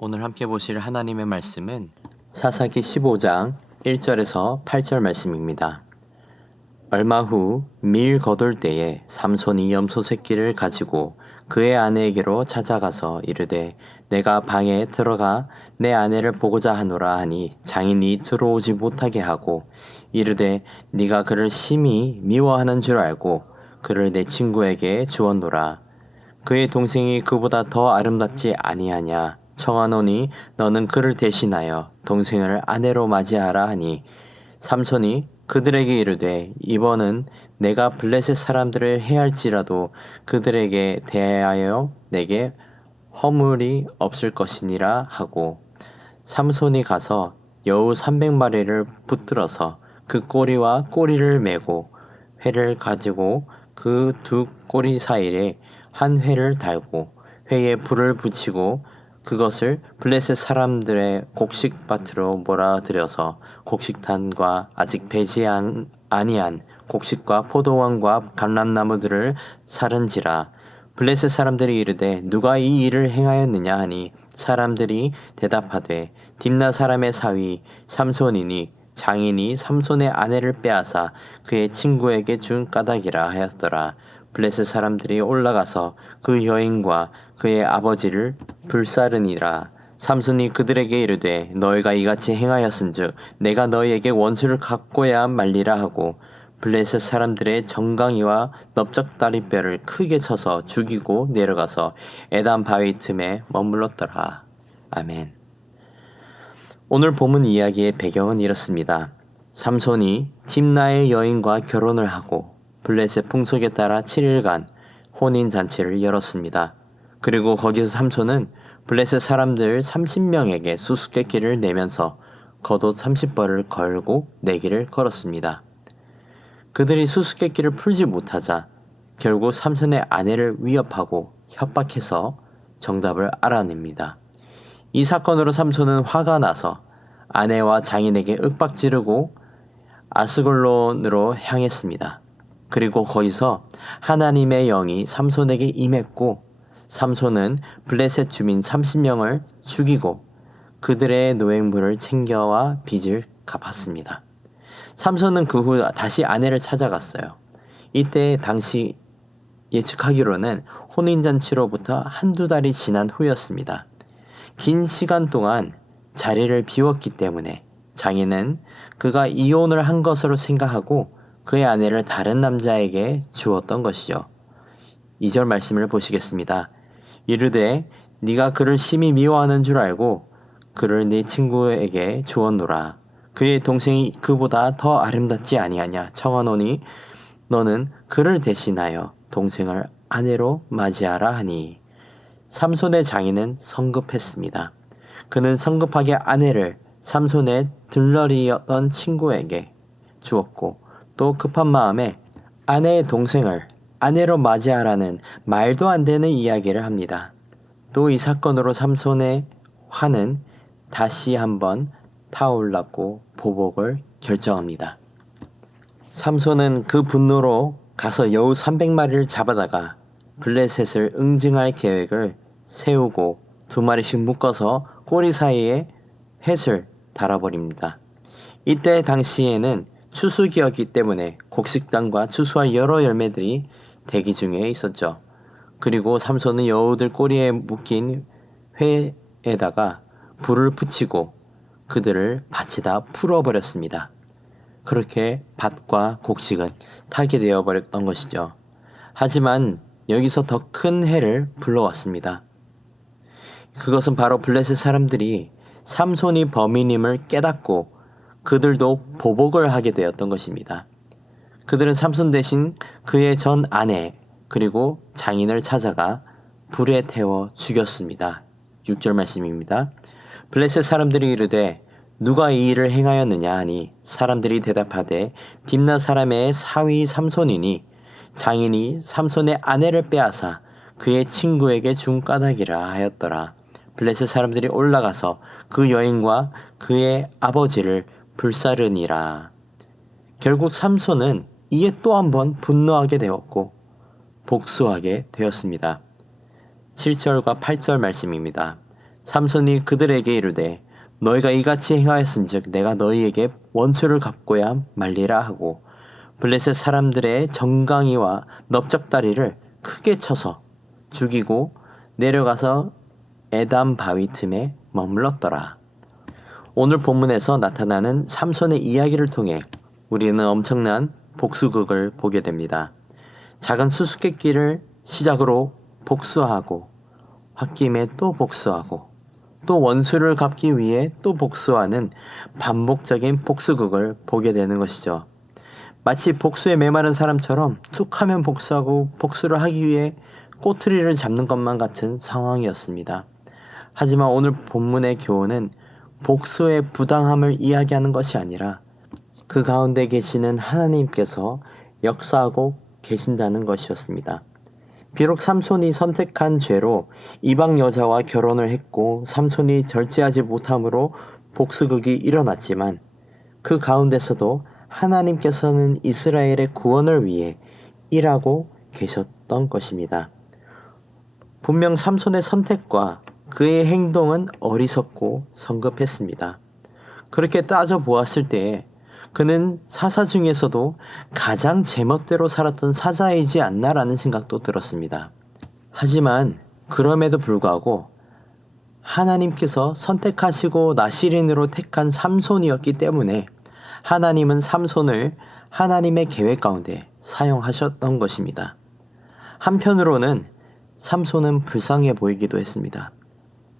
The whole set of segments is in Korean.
오늘 함께 보실 하나님의 말씀은 사사기 15장 1절에서 8절 말씀입니다. 얼마 후 밀 거둘 때에 삼손이 염소 새끼를 가지고 그의 아내에게로 찾아가서 이르되 내가 방에 들어가 내 아내를 보고자 하노라 하니 장인이 들어오지 못하게 하고 이르되 네가 그를 심히 미워하는 줄 알고 그를 내 친구에게 주었노라. 그의 동생이 그보다 더 아름답지 아니하냐 청하노니 너는 그를 대신하여 동생을 아내로 맞이하라 하니 삼손이 그들에게 이르되 이번은 내가 블레셋 사람들을 해할지라도 그들에게 대하여 내게 허물이 없을 것이니라 하고 삼손이 가서 여우 300마리를 붙들어서 그 꼬리와 꼬리를 메고 회를 가지고 그 두 꼬리 사이에 한 회를 달고 회에 불을 붙이고 그것을 블레셋 사람들의 곡식밭으로 몰아들여서 곡식단과 아직 배지 아니한 곡식과 포도원과 감람나무들을 사른지라. 블레셋 사람들이 이르되 누가 이 일을 행하였느냐 하니 사람들이 대답하되 딥나 사람의 사위 삼손이니 장인이 삼손의 아내를 빼앗아 그의 친구에게 준 까닭이라 하였더라. 블레셋 사람들이 올라가서 그 여인과 그의 아버지를 불사르니라. 삼손이 그들에게 이르되 너희가 이같이 행하였은즉 내가 너희에게 원수를 갚고야 말리라 하고 블레셋 사람들의 정강이와 넓적다리뼈를 크게 쳐서 죽이고 내려가서 에단 바위 틈에 머물렀더라. 아멘. 오늘 본문 이야기의 배경은 이렇습니다. 삼손이 딥나의 여인과 결혼을 하고 블레셋 풍속에 따라 7일간 혼인잔치를 열었습니다. 그리고 거기서 삼손은 블레셋 사람들 30명에게 수수께끼를 내면서 겉옷 30벌을 걸고 내기를 걸었습니다. 그들이 수수께끼를 풀지 못하자 결국 삼손의 아내를 위협하고 협박해서 정답을 알아냅니다. 이 사건으로 삼손은 화가 나서 아내와 장인에게 윽박지르고 아스글론으로 향했습니다. 그리고 거기서 하나님의 영이 삼손에게 임했고 삼손은 블레셋 주민 30명을 죽이고 그들의 노획물을 챙겨와 빚을 갚았습니다. 삼손은 그 후 다시 아내를 찾아갔어요. 이때 당시 예측하기로는 혼인잔치로부터 한두 달이 지난 후였습니다. 긴 시간 동안 자리를 비웠기 때문에 장인은 그가 이혼을 한 것으로 생각하고 그의 아내를 다른 남자에게 주었던 것이죠. 2절 말씀을 보시겠습니다. 이르되 네가 그를 심히 미워하는 줄 알고 그를 네 친구에게 주었노라. 그의 동생이 그보다 더 아름답지 아니하냐 청하노니 너는 그를 대신하여 동생을 아내로 맞이하라 하니 삼손의 장인은 성급했습니다. 그는 성급하게 아내를 삼손의 들러리였던 친구에게 주었고 또 급한 마음에 아내의 동생을 아내로 맞이하라는 말도 안 되는 이야기를 합니다. 또 이 사건으로 삼손의 화는 다시 한번 타올랐고 보복을 결정합니다. 삼손은 그 분노로 가서 여우 300마리를 잡아다가 블레셋을 응징할 계획을 세우고 2마리씩 묶어서 꼬리 사이에 햇을 달아버립니다. 이때 당시에는 추수기였기 때문에 곡식단과 추수할 여러 열매들이 대기 중에 있었죠. 그리고 삼손은 여우들 꼬리에 묶인 회에다가 불을 붙이고 그들을 밭에다 풀어버렸습니다. 그렇게 밭과 곡식은 타게 되어버렸던 것이죠. 하지만 여기서 더 큰 해를 불러왔습니다. 그것은 바로 블레셋 사람들이 삼손이 범인임을 깨닫고 그들도 보복을 하게 되었던 것입니다. 그들은 삼손 대신 그의 전 아내 그리고 장인을 찾아가 불에 태워 죽였습니다. 6절 말씀입니다. 블레셋 사람들이 이르되 누가 이 일을 행하였느냐 하니 사람들이 대답하되 딥나 사람의 사위 삼손이니 장인이 삼손의 아내를 빼앗아 그의 친구에게 준 까닭이라 하였더라. 블레셋 사람들이 올라가서 그 여인과 그의 아버지를 불사르니라. 결국 삼손은 이에 또 한 번 분노하게 되었고 복수하게 되었습니다. 7절과 8절 말씀입니다. 삼손이 그들에게 이르되 너희가 이같이 행하였은즉 내가 너희에게 원수를 갚고야 말리라 하고 블레셋 사람들의 정강이와 넓적다리를 크게 쳐서 죽이고 내려가서 에담 바위 틈에 머물렀더라. 오늘 본문에서 나타나는 삼손의 이야기를 통해 우리는 엄청난 복수극을 보게 됩니다. 작은 수수께끼를 시작으로 복수하고 홧김에 또 복수하고 또 원수를 갚기 위해 또 복수하는 반복적인 복수극을 보게 되는 것이죠. 마치 복수에 메마른 사람처럼 툭 하면 복수하고 복수를 하기 위해 꼬투리를 잡는 것만 같은 상황이었습니다. 하지만 오늘 본문의 교훈은 복수의 부당함을 이야기하는 것이 아니라 그 가운데 계시는 하나님께서 역사하고 계신다는 것이었습니다. 비록 삼손이 선택한 죄로 이방 여자와 결혼을 했고 삼손이 절제하지 못함으로 복수극이 일어났지만 그 가운데서도 하나님께서는 이스라엘의 구원을 위해 일하고 계셨던 것입니다. 분명 삼손의 선택과 그의 행동은 어리석고 성급했습니다. 그렇게 따져보았을 때에 그는 사사 중에서도 가장 제멋대로 살았던 사자이지 않나라는 생각도 들었습니다. 하지만 그럼에도 불구하고 하나님께서 선택하시고 나시린으로 택한 삼손이었기 때문에 하나님은 삼손을 하나님의 계획 가운데 사용하셨던 것입니다. 한편으로는 삼손은 불쌍해 보이기도 했습니다.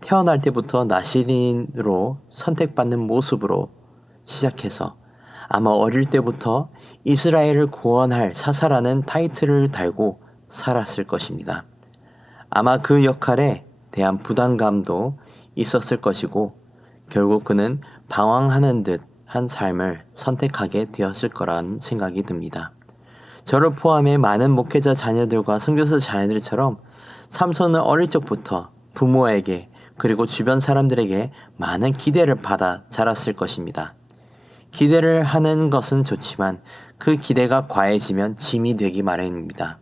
태어날 때부터 나시린으로 선택받는 모습으로 시작해서 아마 어릴 때부터 이스라엘을 구원할 사사라는 타이틀을 달고 살았을 것입니다. 아마 그 역할에 대한 부담감도 있었을 것이고 결국 그는 방황하는 듯한 삶을 선택하게 되었을 거란 생각이 듭니다. 저를 포함해 많은 목회자 자녀들과 선교사 자녀들처럼 삼손은 어릴 적부터 부모에게 그리고 주변 사람들에게 많은 기대를 받아 자랐을 것입니다. 기대를 하는 것은 좋지만 그 기대가 과해지면 짐이 되기 마련입니다.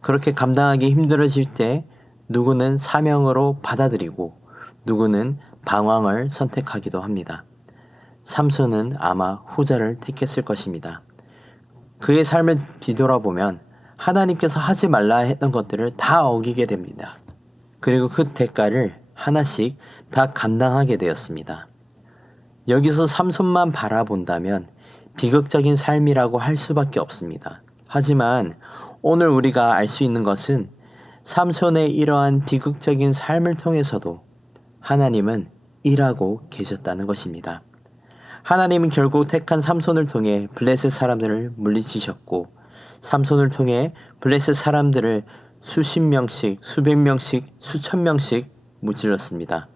그렇게 감당하기 힘들어질 때 누구는 사명으로 받아들이고 누구는 방황을 선택하기도 합니다. 삼손은 아마 후자를 택했을 것입니다. 그의 삶을 뒤돌아보면 하나님께서 하지 말라 했던 것들을 다 어기게 됩니다. 그리고 그 대가를 하나씩 다 감당하게 되었습니다. 여기서 삼손만 바라본다면 비극적인 삶이라고 할 수밖에 없습니다. 하지만 오늘 우리가 알 수 있는 것은 삼손의 이러한 비극적인 삶을 통해서도 하나님은 일하고 계셨다는 것입니다. 하나님은 결국 택한 삼손을 통해 블레셋 사람들을 물리치셨고 삼손을 통해 블레셋 사람들을 수십 명씩, 수백 명씩, 수천 명씩 무찔렀습니다.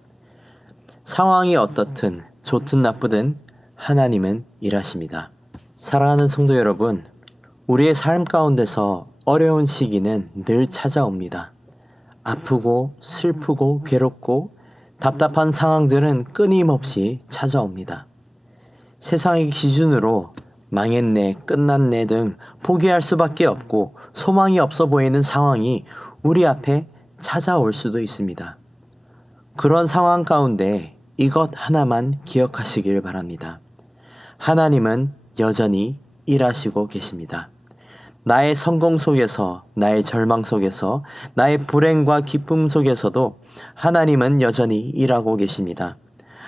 상황이 어떻든 좋든 나쁘든 하나님은 일하십니다. 사랑하는 성도 여러분, 우리의 삶 가운데서 어려운 시기는 늘 찾아옵니다. 아프고 슬프고 괴롭고 답답한 상황들은 끊임없이 찾아옵니다. 세상의 기준으로 망했네, 끝났네 등 포기할 수밖에 없고 소망이 없어 보이는 상황이 우리 앞에 찾아올 수도 있습니다. 그런 상황 가운데 이것 하나만 기억하시길 바랍니다. 하나님은 여전히 일하시고 계십니다. 나의 성공 속에서, 나의 절망 속에서, 나의 불행과 기쁨 속에서도 하나님은 여전히 일하고 계십니다.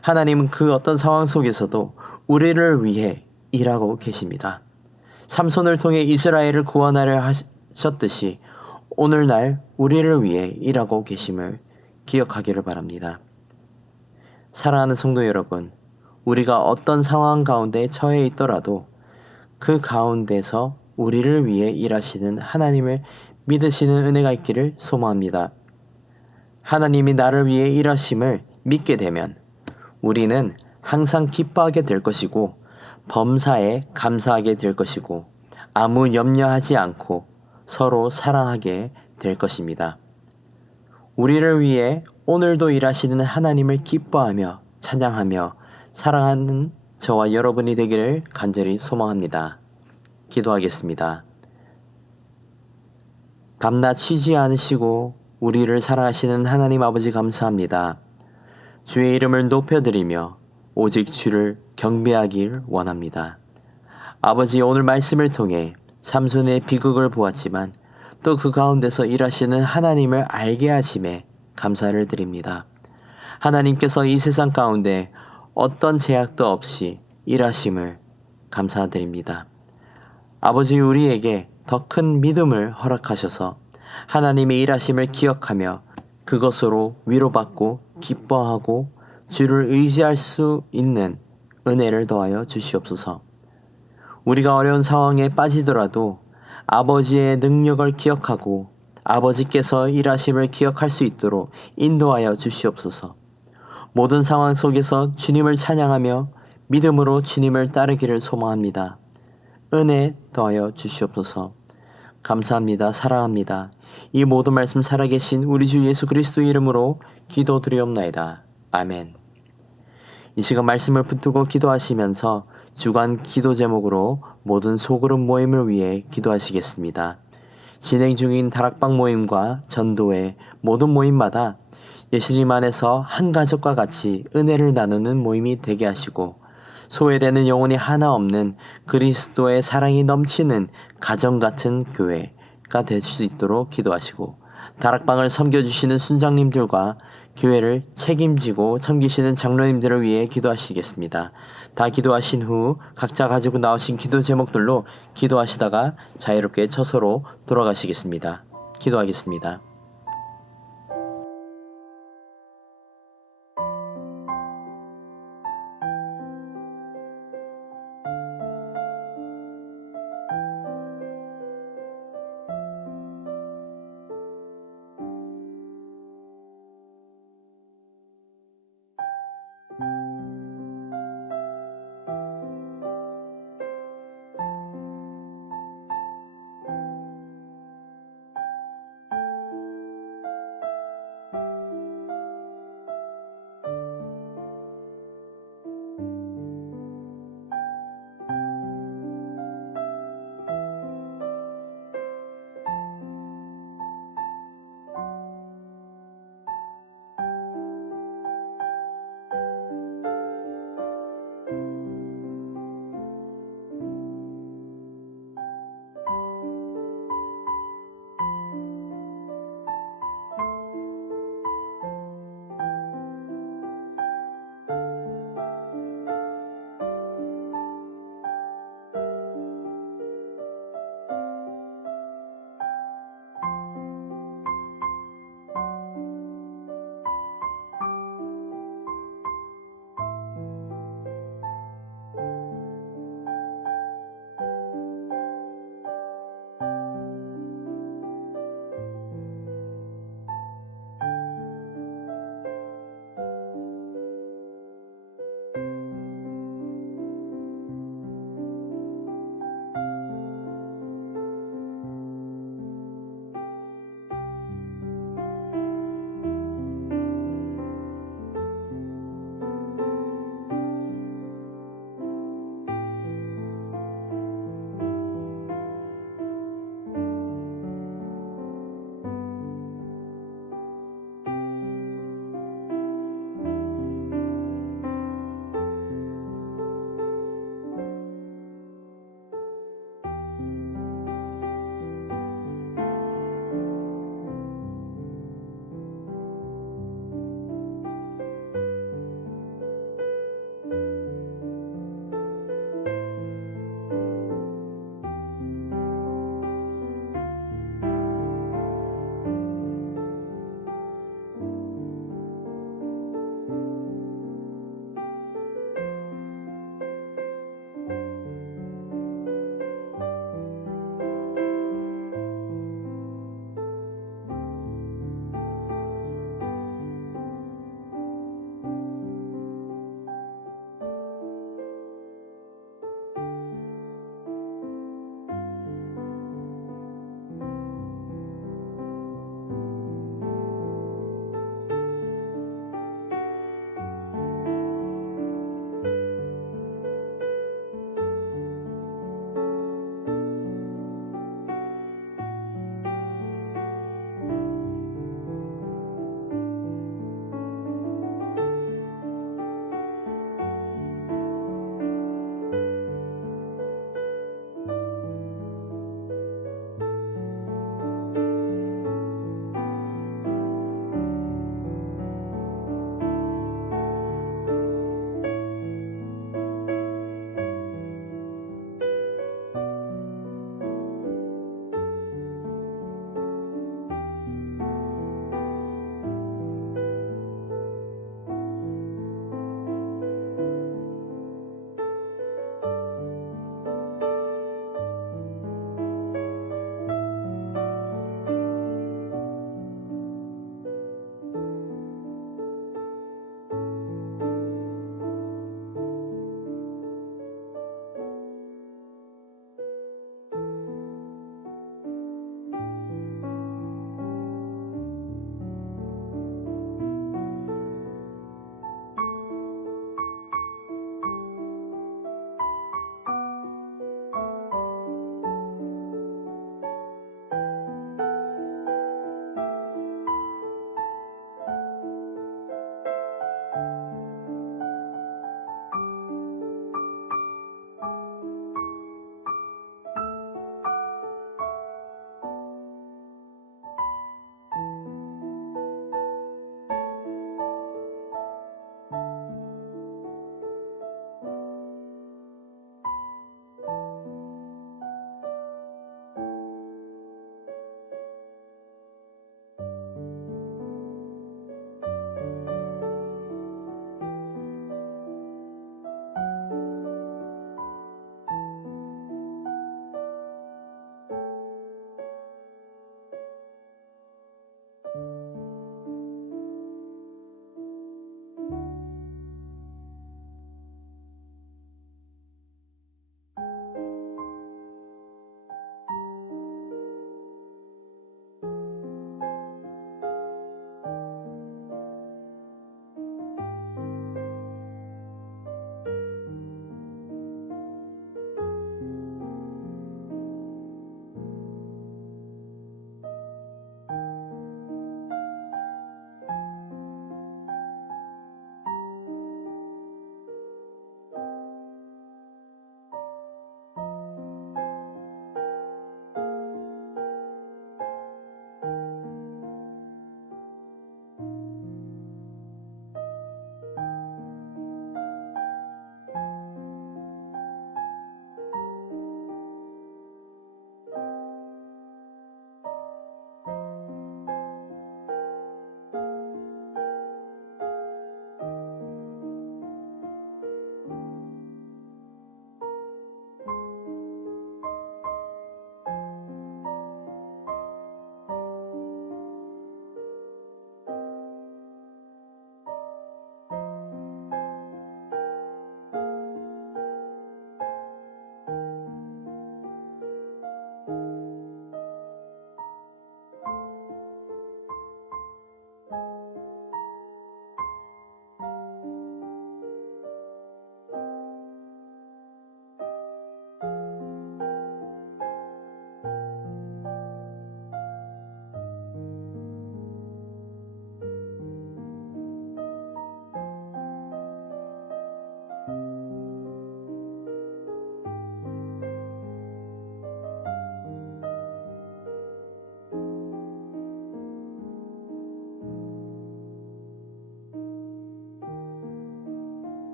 하나님은 그 어떤 상황 속에서도 우리를 위해 일하고 계십니다. 삼손을 통해 이스라엘을 구원하려 하셨듯이 오늘날 우리를 위해 일하고 계심을 기억하기를 바랍니다. 사랑하는 성도 여러분, 우리가 어떤 상황 가운데 처해 있더라도 그 가운데서 우리를 위해 일하시는 하나님을 믿으시는 은혜가 있기를 소망합니다. 하나님이 나를 위해 일하심을 믿게 되면 우리는 항상 기뻐하게 될 것이고 범사에 감사하게 될 것이고 아무 염려하지 않고 서로 사랑하게 될 것입니다. 우리를 위해 오늘도 일하시는 하나님을 기뻐하며 찬양하며 사랑하는 저와 여러분이 되기를 간절히 소망합니다. 기도하겠습니다. 밤낮 쉬지 않으시고 우리를 사랑하시는 하나님 아버지 감사합니다. 주의 이름을 높여드리며 오직 주를 경배하길 원합니다. 아버지, 오늘 말씀을 통해 삼손의 비극을 보았지만 또 그 가운데서 일하시는 하나님을 알게 하심에 감사를 드립니다. 하나님께서 이 세상 가운데 어떤 제약도 없이 일하심을 감사드립니다. 아버지, 우리에게 더 큰 믿음을 허락하셔서 하나님의 일하심을 기억하며 그것으로 위로받고 기뻐하고 주를 의지할 수 있는 은혜를 더하여 주시옵소서. 우리가 어려운 상황에 빠지더라도 아버지의 능력을 기억하고 아버지께서 일하심을 기억할 수 있도록 인도하여 주시옵소서. 모든 상황 속에서 주님을 찬양하며 믿음으로 주님을 따르기를 소망합니다. 은혜 더하여 주시옵소서. 감사합니다. 사랑합니다. 이 모든 말씀 살아계신 우리 주 예수 그리스도의 이름으로 기도드리옵나이다. 아멘. 이 시간 말씀을 붙들고 기도하시면서 주간 기도 제목으로 모든 소그룹 모임을 위해 기도하시겠습니다. 진행 중인 다락방 모임과 전도회 모든 모임마다 예수님 안에서 한 가족과 같이 은혜를 나누는 모임이 되게 하시고 소외되는 영혼이 하나 없는 그리스도의 사랑이 넘치는 가정 같은 교회가 될 수 있도록 기도하시고 다락방을 섬겨주시는 순장님들과 교회를 책임지고 섬기시는 장로님들을 위해 기도하시겠습니다. 다 기도하신 후 각자 가지고 나오신 기도 제목들로 기도하시다가 자유롭게 처소로 돌아가시겠습니다. 기도하겠습니다.